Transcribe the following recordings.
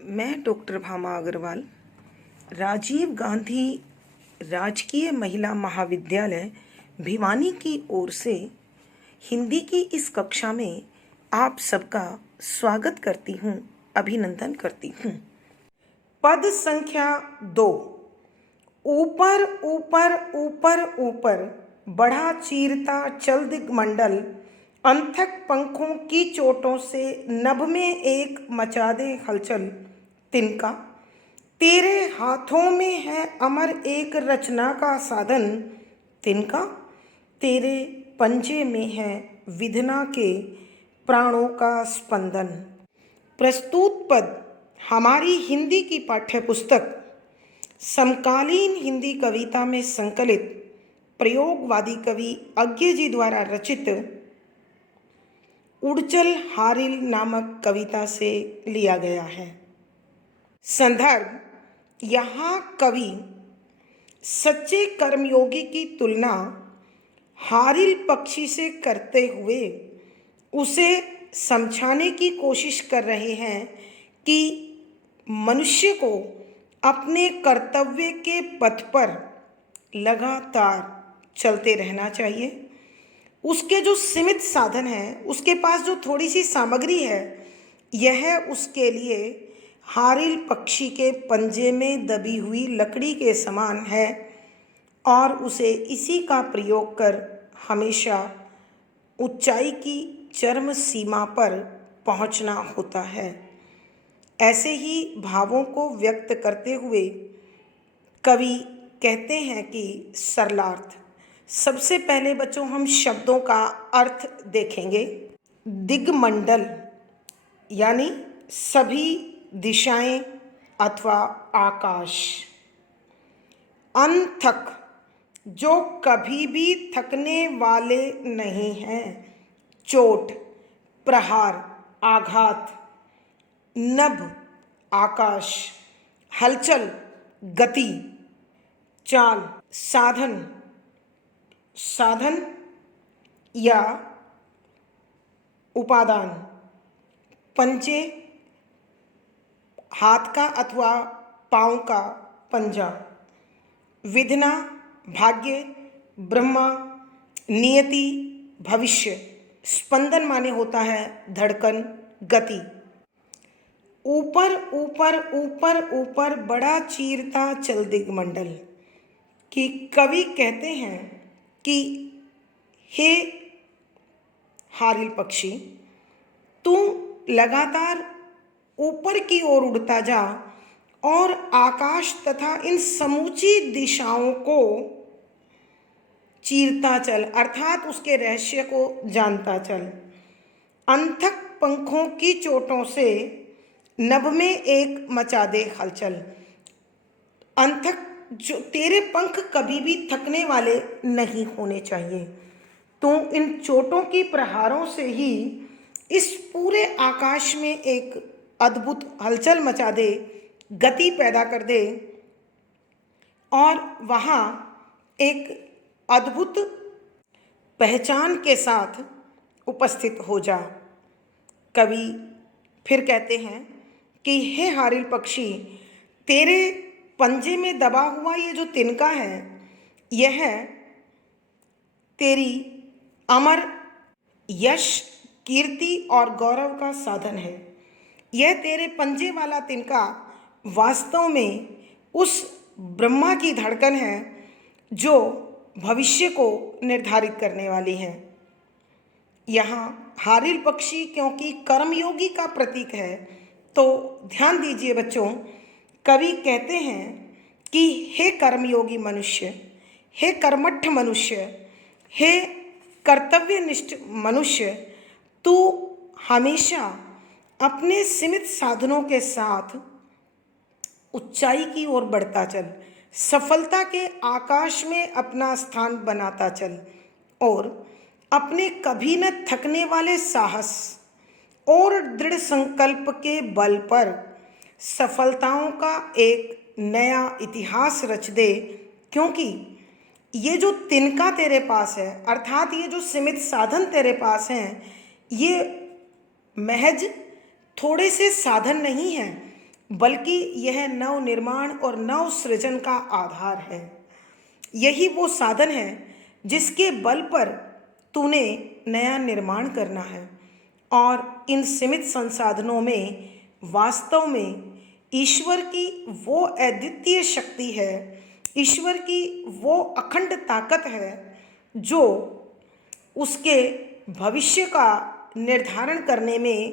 मैं डॉक्टर भामा अग्रवाल राजीव गांधी राजकीय महिला महाविद्यालय भिवानी की ओर से हिंदी की इस कक्षा में आप सबका स्वागत करती हूँ, अभिनंदन करती हूँ। पद संख्या 2। ऊपर ऊपर ऊपर ऊपर बढ़ा चीरता चल दिग्मंडल, अंथक पंखों की चोटों से नभ में एक मचा दे हलचल। तिनका तेरे हाथों में है अमर एक रचना का साधन, तिनका तेरे पंजे में है विधना के प्राणों का स्पंदन। प्रस्तुत पद हमारी हिंदी की पाठ्य पुस्तक समकालीन हिंदी कविता में संकलित प्रयोगवादी कवि अज्ञे जी द्वारा रचित उड़चल हारिल नामक कविता से लिया गया है। संदर्भ: यहाँ कवि सच्चे कर्मयोगी की तुलना हारिल पक्षी से करते हुए उसे समझाने की कोशिश कर रहे हैं कि मनुष्य को अपने कर्तव्य के पथ पर लगातार चलते रहना चाहिए। उसके जो सीमित साधन हैं, उसके पास जो थोड़ी सी सामग्री है, यह उसके लिए हारिल पक्षी के पंजे में दबी हुई लकड़ी के समान है और उसे इसी का प्रयोग कर हमेशा ऊंचाई की चरम सीमा पर पहुंचना होता है। ऐसे ही भावों को व्यक्त करते हुए कवि कहते हैं कि सरलार्थ। सबसे पहले बच्चों हम शब्दों का अर्थ देखेंगे। दिग्मंडल यानी सभी दिशाएं अथवा आकाश। अनथक जो कभी भी थकने वाले नहीं हैं। चोट, प्रहार, आघात। नभ आकाश। हलचल गति, चाल, साधन साधन या उपादान। पंजे हाथ का अथवा पाँव का पंजा। विधना भाग्य, ब्रह्मा, नियति, भविष्य। स्पंदन माने होता है धड़कन, गति। ऊपर ऊपर ऊपर ऊपर बड़ा चीरता चल दिग्मंडल कि कवि कहते हैं कि हे हारिल पक्षी, तू लगातार ऊपर की ओर उड़ता जा और आकाश तथा इन समूची दिशाओं को चीरता चल, अर्थात उसके रहस्य को जानता चल। अंथक पंखों की चोटों से नभ में एक मचा दे हलचल। अंथक जो तेरे पंख कभी भी थकने वाले नहीं होने चाहिए। तो इन चोटों की प्रहारों से ही इस पूरे आकाश में एक अद्भुत हलचल मचा दे, गति पैदा कर दे और वहाँ एक अद्भुत पहचान के साथ उपस्थित हो जा। कवि फिर कहते हैं कि हे हारिल पक्षी, तेरे पंजे में दबा हुआ ये जो तिनका है, यह तेरी अमर यश, कीर्ति और गौरव का साधन है। यह तेरे पंजे वाला तिनका वास्तव में उस ब्रह्मा की धड़कन है जो भविष्य को निर्धारित करने वाली है। यहाँ हारिल पक्षी क्योंकि कर्मयोगी का प्रतीक है, तो ध्यान दीजिए बच्चों, कवि कहते हैं कि हे कर्मयोगी मनुष्य, हे कर्मठ मनुष्य, हे कर्तव्यनिष्ठ मनुष्य, तू हमेशा अपने सीमित साधनों के साथ ऊंचाई की ओर बढ़ता चल, सफलता के आकाश में अपना स्थान बनाता चल और अपने कभी न थकने वाले साहस और दृढ़ संकल्प के बल पर सफलताओं का एक नया इतिहास रच दे। क्योंकि ये जो तिनका तेरे पास है, अर्थात ये जो सीमित साधन तेरे पास हैं, ये महज थोड़े से साधन नहीं हैं, बल्कि यह नव निर्माण और नव सृजन का आधार है। यही वो साधन है जिसके बल पर तूने नया निर्माण करना है। और इन सीमित संसाधनों में वास्तव में ईश्वर की वो अद्वितीय शक्ति है, ईश्वर की वो अखंड ताकत है जो उसके भविष्य का निर्धारण करने में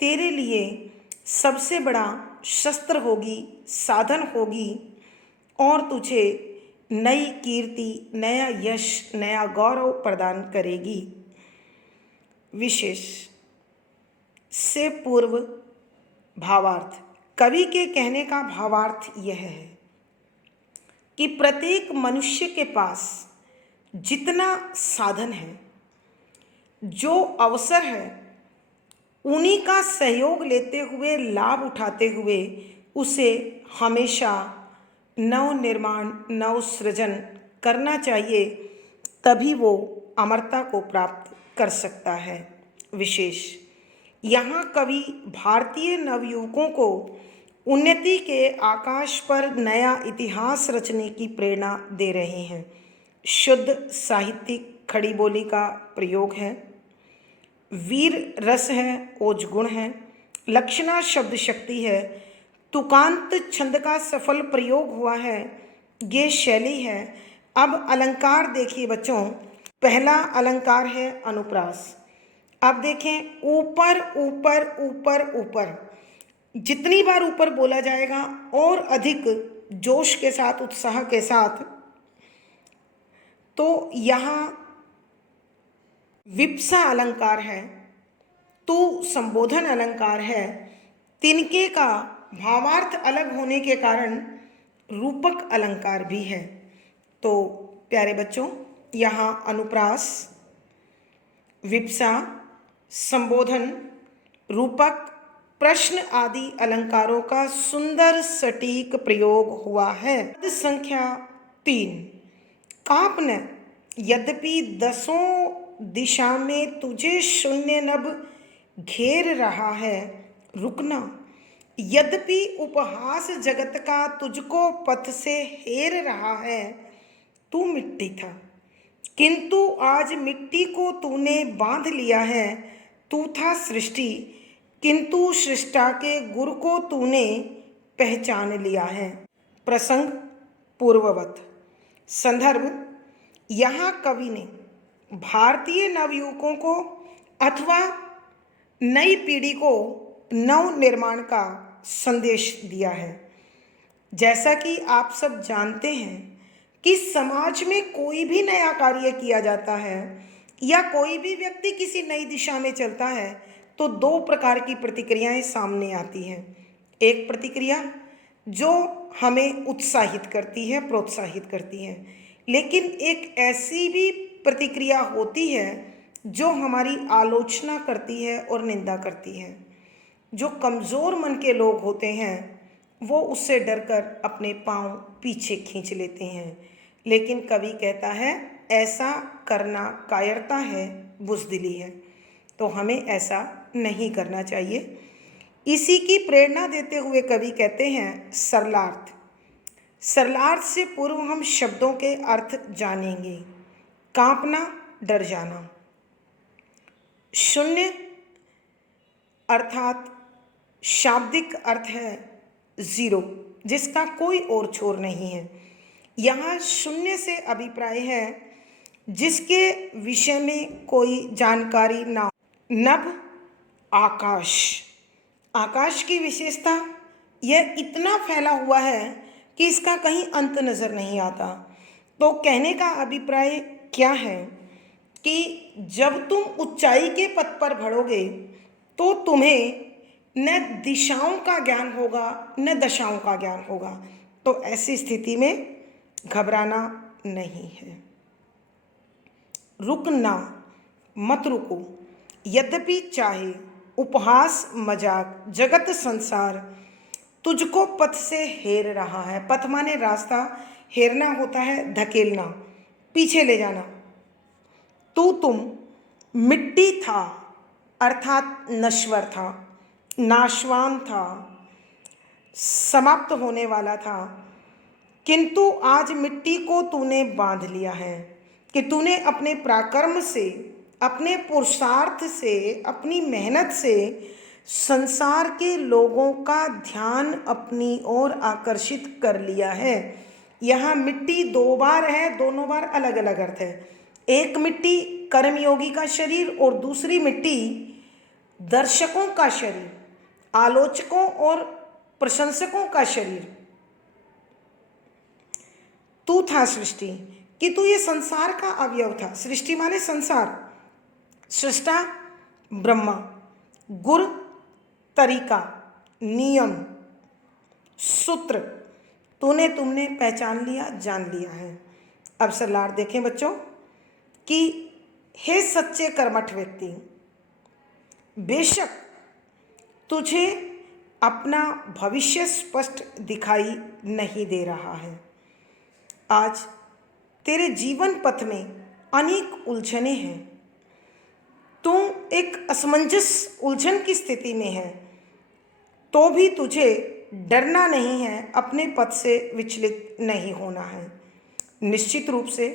तेरे लिए सबसे बड़ा शस्त्र होगी, साधन होगी और तुझे नई कीर्ति, नया यश, नया गौरव प्रदान करेगी। विशेष से पूर्व भावार्थ। कवि के कहने का भावार्थ यह है कि प्रत्येक मनुष्य के पास जितना साधन है, जो अवसर है, उन्हीं का सहयोग लेते हुए, लाभ उठाते हुए उसे हमेशा नव निर्माण, नव सृजन करना चाहिए, तभी वो अमरता को प्राप्त कर सकता है। विशेष यहाँ कवि भारतीय नवयुवकों को उन्नति के आकाश पर नया इतिहास रचने की प्रेरणा दे रहे हैं। शुद्ध साहित्यिक खड़ी बोली का प्रयोग है, वीर रस है, ओज गुण है, लक्षणा शब्द शक्ति है, तुकांत छंद का सफल प्रयोग हुआ है, ये शैली है। अब अलंकार देखिए बच्चों। पहला अलंकार है अनुप्रास। अब देखें, ऊपर ऊपर ऊपर ऊपर, जितनी बार ऊपर बोला जाएगा और अधिक जोश के साथ, उत्साह के साथ, तो यहाँ विप्सा अलंकार है, तू संबोधन अलंकार है। तिनके का भावार्थ अलग होने के कारण रूपक अलंकार भी है। तो प्यारे बच्चों, यहाँ अनुप्रास, विप्सा, संबोधन, रूपक, प्रश्न आदि अलंकारों का सुंदर सटीक प्रयोग हुआ है। पद संख्या 3। कांपन, यद्यपि दसों दिशा में तुझे शून्य नभ घेर रहा है, रुकना। यद्यपि उपहास जगत का तुझको पथ से हेर रहा है, तू मिट्टी था किंतु आज मिट्टी को तूने बांध लिया है। तू था सृष्टि किंतु सृष्टा के गुरु को तूने पहचान लिया है। प्रसंग पूर्ववत। संदर्भ, यहाँ कवि ने भारतीय नवयुवकों को अथवा नई पीढ़ी को नव निर्माण का संदेश दिया है। जैसा कि आप सब जानते हैं कि समाज में कोई भी नया कार्य किया जाता है या कोई भी व्यक्ति किसी नई दिशा में चलता है तो दो प्रकार की प्रतिक्रियाएं सामने आती हैं। एक प्रतिक्रिया जो हमें उत्साहित करती है, प्रोत्साहित करती है, लेकिन एक ऐसी भी प्रतिक्रिया होती है जो हमारी आलोचना करती है और निंदा करती है। जो कमज़ोर मन के लोग होते हैं वो उससे डरकर अपने पांव पीछे खींच लेते हैं। लेकिन कवि कहता है ऐसा करना कायरता है, बुज़दिली है, तो हमें ऐसा नहीं करना चाहिए। इसी की प्रेरणा देते हुए कवि कहते हैं सरलार्थ। सरलार्थ से पूर्व हम शब्दों के अर्थ जानेंगे। कांपना, डर जाना। शून्य अर्थात शाब्दिक अर्थ है ज़ीरो, जिसका कोई और छोर नहीं है। यहाँ शून्य से अभिप्राय है जिसके विषय में कोई जानकारी ना हो। नभ, आकाश। आकाश की विशेषता, यह इतना फैला हुआ है कि इसका कहीं अंत नज़र नहीं आता। तो कहने का अभिप्राय क्या है कि जब तुम ऊंचाई के पथ पर बढ़ोगे तो तुम्हें न दिशाओं का ज्ञान होगा न दशाओं का ज्ञान होगा। तो ऐसी स्थिति में घबराना नहीं है। रुकना, मत रुको। यद्यपि चाहे उपहास, मजाक, जगत संसार तुझको पथ से हेर रहा है। पथ माने रास्ता, हेरना होता है धकेलना, पीछे ले जाना। तुम मिट्टी था अर्थात नश्वर था, नाशवान था, समाप्त होने वाला था, किंतु आज मिट्टी को तूने बांध लिया है कि तूने अपने पराक्रम से, अपने पुरुषार्थ से, अपनी मेहनत से संसार के लोगों का ध्यान अपनी ओर आकर्षित कर लिया है। यहाँ मिट्टी दो बार है, दोनों बार अलग अलग अर्थ है। एक मिट्टी कर्मयोगी का शरीर और दूसरी मिट्टी दर्शकों का शरीर, आलोचकों और प्रशंसकों का शरीर। तू था सृष्टि, कि तू ये संसार का अवयव था। सृष्टि माने संसार, सृष्टा ब्रह्मा, गुर तरीका, नियम, सूत्र तुमने पहचान लिया, जान लिया है। अब सरलार देखें बच्चों कि हे सच्चे कर्मठ व्यक्ति, बेशक तुझे अपना भविष्य स्पष्ट दिखाई नहीं दे रहा है। आज तेरे जीवन पथ में अनेक उलझनें हैं। तू एक असमंजस उलझन की स्थिति में है, तो भी तुझे डरना नहीं है, अपने पथ से विचलित नहीं होना है। निश्चित रूप से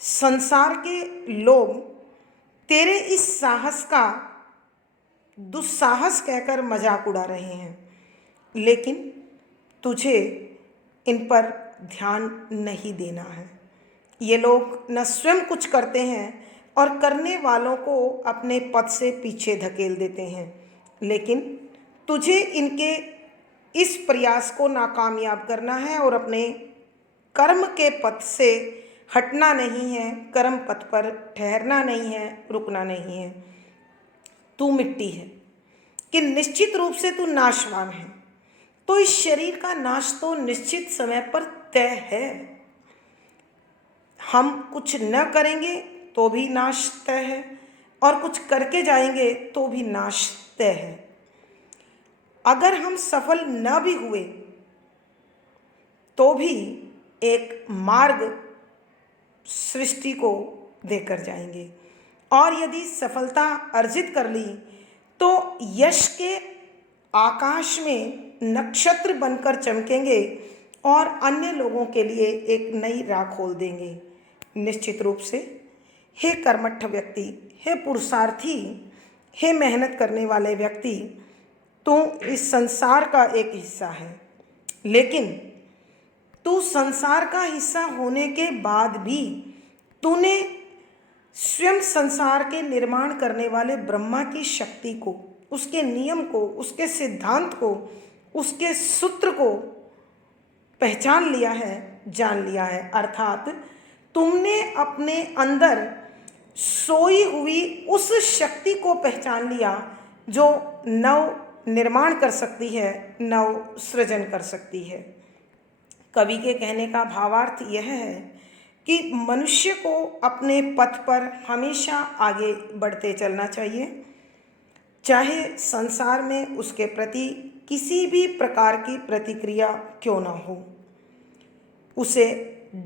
संसार के लोग तेरे इस साहस का दुस्साहस कहकर मजाक उड़ा रहे हैं, लेकिन तुझे इन पर ध्यान नहीं देना है। ये लोग न स्वयं कुछ करते हैं और करने वालों को अपने पथ से पीछे धकेल देते हैं, लेकिन तुझे इनके इस प्रयास को नाकामयाब करना है और अपने कर्म के पथ से हटना नहीं है, कर्म पथ पर ठहरना नहीं है, रुकना नहीं है। तू मिट्टी है कि निश्चित रूप से तू नाशवान है, तो इस शरीर का नाश तो निश्चित समय पर तय है। हम कुछ न करेंगे तो भी नाश तय है, और कुछ करके जाएंगे तो भी नाश तय है। अगर हम सफल न भी हुए तो भी एक मार्ग सृष्टि को देकर जाएंगे, और यदि सफलता अर्जित कर ली तो यश के आकाश में नक्षत्र बनकर चमकेंगे और अन्य लोगों के लिए एक नई राह खोल देंगे। निश्चित रूप से हे कर्मठ व्यक्ति, हे पुरुषार्थी, हे मेहनत करने वाले व्यक्ति, तू इस संसार का एक हिस्सा है, लेकिन तू संसार का हिस्सा होने के बाद भी तूने स्वयं संसार के निर्माण करने वाले ब्रह्मा की शक्ति को, उसके नियम को, उसके सिद्धांत को, उसके सूत्र को पहचान लिया है, जान लिया है। अर्थात तुमने अपने अंदर सोई हुई उस शक्ति को पहचान लिया जो नव निर्माण कर सकती है, नव सृजन कर सकती है। कवि के कहने का भावार्थ यह है कि मनुष्य को अपने पथ पर हमेशा आगे बढ़ते चलना चाहिए, चाहे संसार में उसके प्रति किसी भी प्रकार की प्रतिक्रिया क्यों ना हो। उसे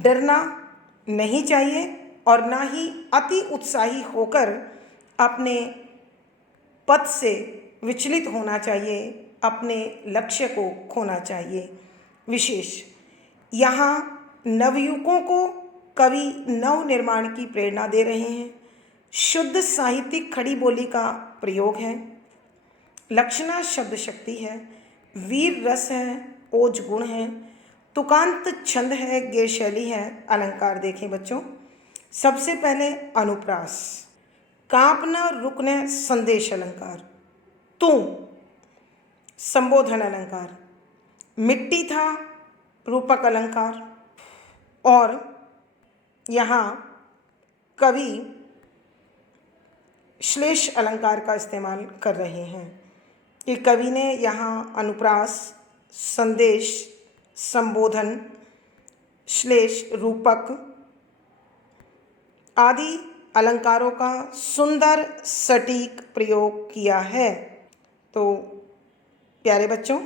डरना नहीं चाहिए और ना ही अति उत्साही होकर अपने पथ से विचलित होना चाहिए, अपने लक्ष्य को खोना चाहिए। विशेष यहाँ नवयुवकों को कवि नव निर्माण की प्रेरणा दे रहे हैं। शुद्ध साहित्यिक खड़ी बोली का प्रयोग है, लक्षणा शब्द शक्ति है, वीर रस है, ओज गुण है, तुकांत छंद है, गेय शैली है। अलंकार देखें बच्चों, सबसे पहले अनुप्रास, कांपना रुकने संदेश अलंकार, तू संबोधन अलंकार, मिट्टी था रूपक अलंकार। और यहाँ कवि श्लेष अलंकार का इस्तेमाल कर रहे हैं कि कवि ने यहाँ अनुप्रास, संदेश, संबोधन, श्लेष, रूपक आदि अलंकारों का सुंदर सटीक प्रयोग किया है। तो प्यारे बच्चों,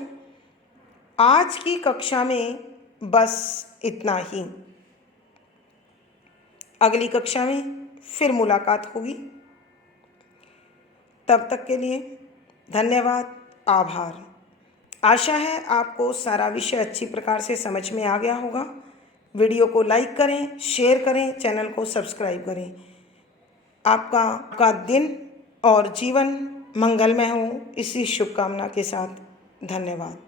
आज की कक्षा में बस इतना ही। अगली कक्षा में फिर मुलाकात होगी। तब तक के लिए धन्यवाद, आभार। आशा है आपको सारा विषय अच्छी प्रकार से समझ में आ गया होगा। वीडियो को लाइक करें, शेयर करें, चैनल को सब्सक्राइब करें। आपका दिन और जीवन मंगलमय हो, इसी शुभकामना के साथ धन्यवाद।